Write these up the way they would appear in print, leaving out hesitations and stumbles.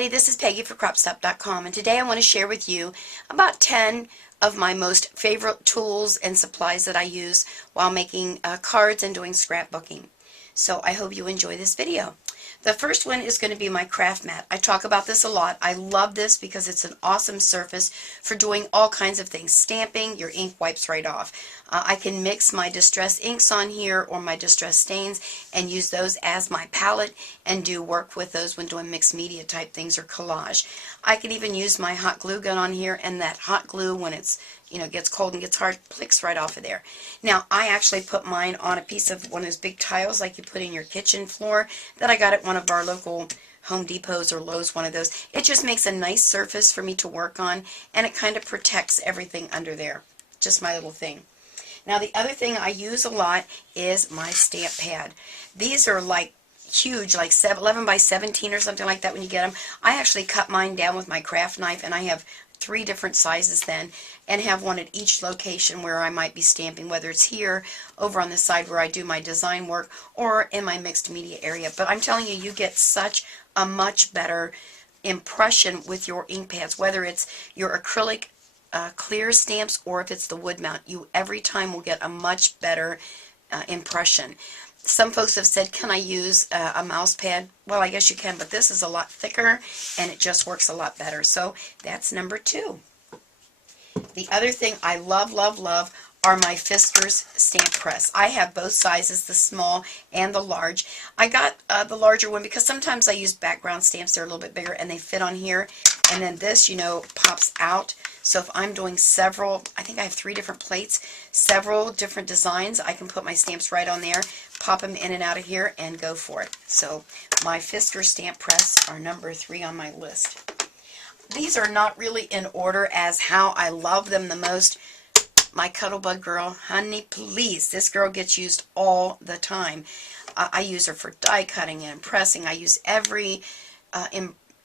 everybody, this is Peggy for Cropstop.com, and today I want to share with you about 10 of my most favorite tools and supplies that I use while making cards and doing scrapbooking. So I hope you enjoy this video. The first one is going to be my craft mat. I talk about this a lot. I love this because it's an awesome surface for doing all kinds of things. Stamping, your ink wipes right off. I can mix my distress inks on here or my distress stains and use those as my palette and do work with those when doing mixed media type things or collage. I can even use my hot glue gun on here, and that hot glue, when it's gets cold and gets hard, clicks right off of there. Now, I actually put mine on a piece of one of those big tiles like you put in your kitchen floor that I got at one of our local Home Depots or Lowe's, one of those. It just makes a nice surface for me to work on, and it kind of protects everything under there. Just my little thing. Now, the other thing I use a lot is my stamp pad. These are like huge, like 11 by 17 or something like that when you get them. I actually cut mine down with my craft knife, and I have 3 different sizes then, and have one at each location where I might be stamping, whether it's here, over on the side where I do my design work, or in my mixed media area. But I'm telling you, you get such a much better impression with your ink pads, whether it's your acrylic clear stamps or if it's the wood mount. You every time will get a much better impression. Some folks have said, can I use a mouse pad? Well, I guess you can, but this is a lot thicker and it just works a lot better. So that's number 2. The other thing I love, love, love are my Fiskars stamp press. I have both sizes, the small and the large. I got the larger one because sometimes I use background stamps. They're a little bit bigger and they fit on here. And then this, pops out. So if I'm doing several, I think I have 3 different plates, several different designs, I can put my stamps right on there, pop them in and out of here, and go for it. So my Fiskars stamp press are number 3 on my list. These are not really in order as how I love them the most. My Cuttlebug girl, honey, please, this girl gets used all the time. I use her for die cutting and pressing. I use every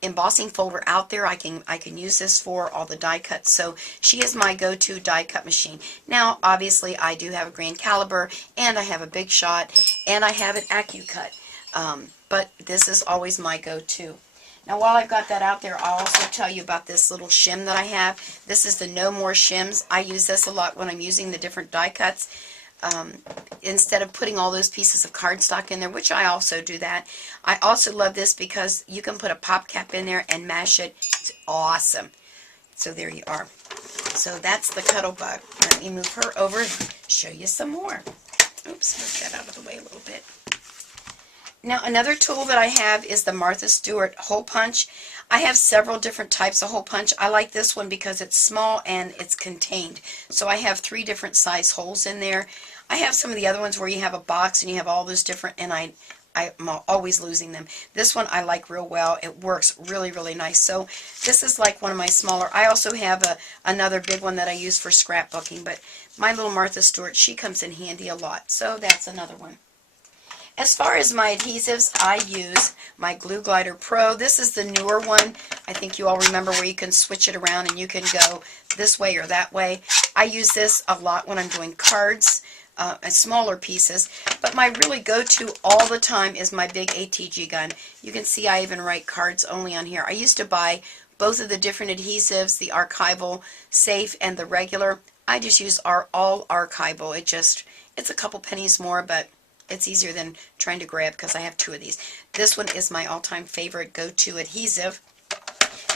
embossing folder out there. I can use this for all the die cuts. So she is my go-to die cut machine. Now, obviously, I do have a grand caliber, and I have a big shot, and I have an AccuCut. But this is always my go-to. Now, while I've got that out there, I'll also tell you about this little shim that I have. This is the No More Shims. I use this a lot when I'm using the different die cuts. Instead of putting all those pieces of cardstock in there, which I also do that. I also love this because you can put a pop cap in there and mash it. It's awesome. So there you are. So that's the Cuttlebug. Let me move her over and show you some more. Oops, move that out of the way a little bit. Now, another tool that I have is the Martha Stewart hole punch. I have several different types of hole punch. I like this one because it's small and it's contained. So I have 3 different size holes in there. I have some of the other ones where you have a box and you have all those different, and I'm always losing them. This one I like real well. It works really, really nice. So this is like one of my smaller. I also have another big one that I use for scrapbooking, but my little Martha Stewart, she comes in handy a lot. So that's another one. As far as my adhesives, I use my Glue Glider Pro. This is the newer one. I think you all remember where you can switch it around and you can go this way or that way. I use this a lot when I'm doing cards, smaller pieces. But my really go-to all the time is my big ATG gun. You can see I even write cards only on here. I used to buy both of the different adhesives, the archival, safe, and the regular. I just use all archival. It's a couple pennies more, but it's easier than trying to grab because I have 2 of these. This one is my all-time favorite go-to adhesive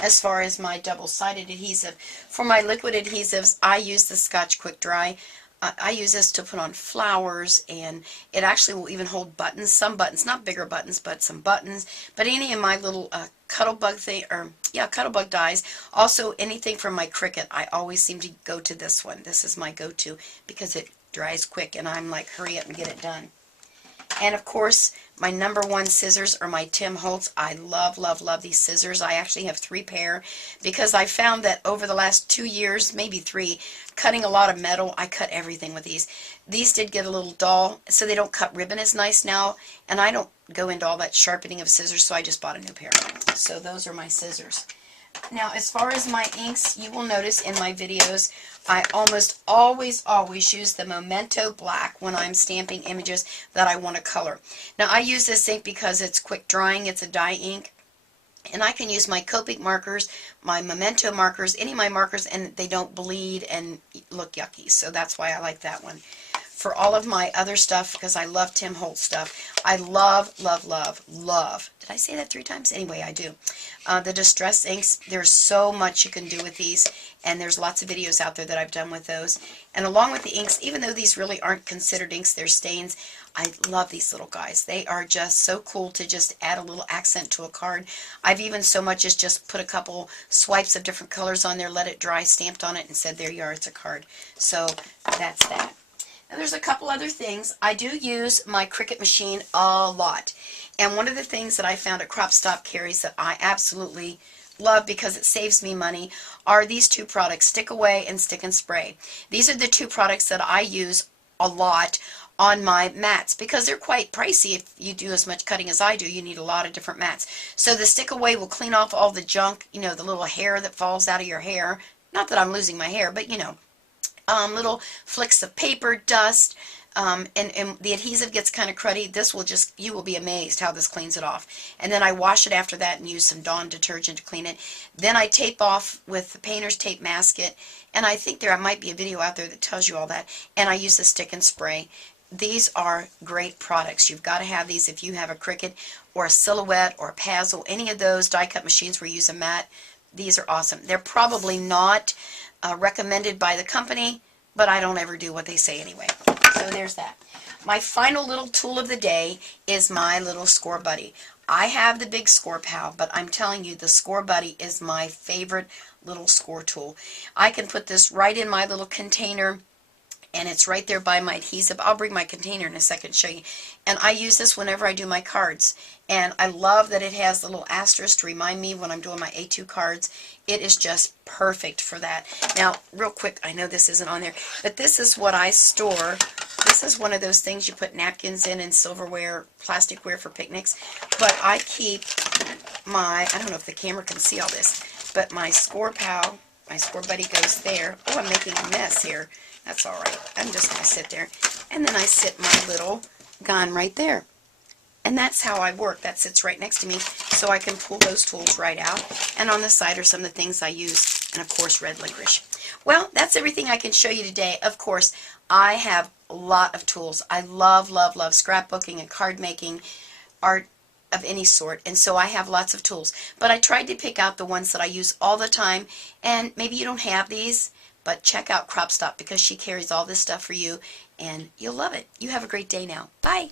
as far as my double-sided adhesive. For my liquid adhesives, I use the Scotch Quick Dry. I use this to put on flowers, and it actually will even hold buttons. Some buttons, not bigger buttons, but some buttons. But any of my little Cuttlebug dies. Also, anything from my Cricut, I always seem to go to this one. This is my go-to because it dries quick, and I'm like, hurry up and get it done. And of course, my number 1 scissors are my Tim Holtz. I love, love, love these scissors. I actually have 3 pair because I found that over the last 2 years, maybe 3, cutting a lot of metal, I cut everything with these. These did get a little dull, so they don't cut ribbon as nice now, and I don't go into all that sharpening of scissors, so I just bought a new pair. So those are my scissors. Now, as far as my inks, you will notice in my videos, I almost always use the Memento black when I'm stamping images that I want to color. Now, I use this ink because it's quick drying. It's a dye ink. And I can use my Copic markers, my Memento markers, any of my markers, and they don't bleed and look yucky. So that's why I like that one. For all of my other stuff, because I love Tim Holtz stuff, I love, love, love, love. Did I say that 3 times? Anyway, I do. The Distress inks, there's so much you can do with these, and there's lots of videos out there that I've done with those. And along with the inks, even though these really aren't considered inks, they're stains, I love these little guys. They are just so cool to just add a little accent to a card. I've even so much as just put a couple swipes of different colors on there, let it dry, stamped on it, and said, there you are, it's a card. So that's that. Now there's a couple other things. I do use my Cricut machine a lot. And one of the things that I found at Crop Stop carries that I absolutely love because it saves me money are these 2 products, Stick Away and Stick and Spray. These are the 2 products that I use a lot on my mats because they're quite pricey. If you do as much cutting as I do, you need a lot of different mats. So the Stick Away will clean off all the junk, you know, the little hair that falls out of your hair. Not that I'm losing my hair, but you know, little flicks of paper, dust, and the adhesive gets kind of cruddy. This will just, you will be amazed how this cleans it off. And then I wash it after that and use some Dawn detergent to clean it. Then I tape off with the painter's tape, mask it, and I think there might be a video out there that tells you all that. And I use the Stick and Spray. These are great products. You've got to have these if you have a Cricut or a Silhouette or a Pazzle, any of those die cut machines where you use a mat. These are awesome. They're probably not recommended by the company, but I don't ever do what they say anyway. So there's that. My final little tool of the day is my little Scor Buddy. I have the big Scor Pal, but I'm telling you, the Scor Buddy is my favorite little Scor tool. I can put this right in my little container, and it's right there by my adhesive. I'll bring my container in a second and show you. And I use this whenever I do my cards. And I love that it has the little asterisk to remind me when I'm doing my A2 cards. It is just perfect for that. Now, real quick, I know this isn't on there, but this is what I store. This is one of those things you put napkins in and silverware, plasticware for picnics. But I keep my, I don't know if the camera can see all this, but my Scor Pal, my Scor Buddy goes there. Oh, I'm making a mess here. That's all right. I'm just going to sit there. And then I sit my little gun right there. And that's how I work. That sits right next to me, so I can pull those tools right out. And on the side are some of the things I use, and of course red licorice. Well, that's everything I can show you today. Of course, I have a lot of tools. I love, love, love scrapbooking and card making, art of any sort, and so I have lots of tools. But I tried to pick out the ones that I use all the time, and maybe you don't have these, but check out Crop Stop because she carries all this stuff for you, and you'll love it. You have a great day now. Bye.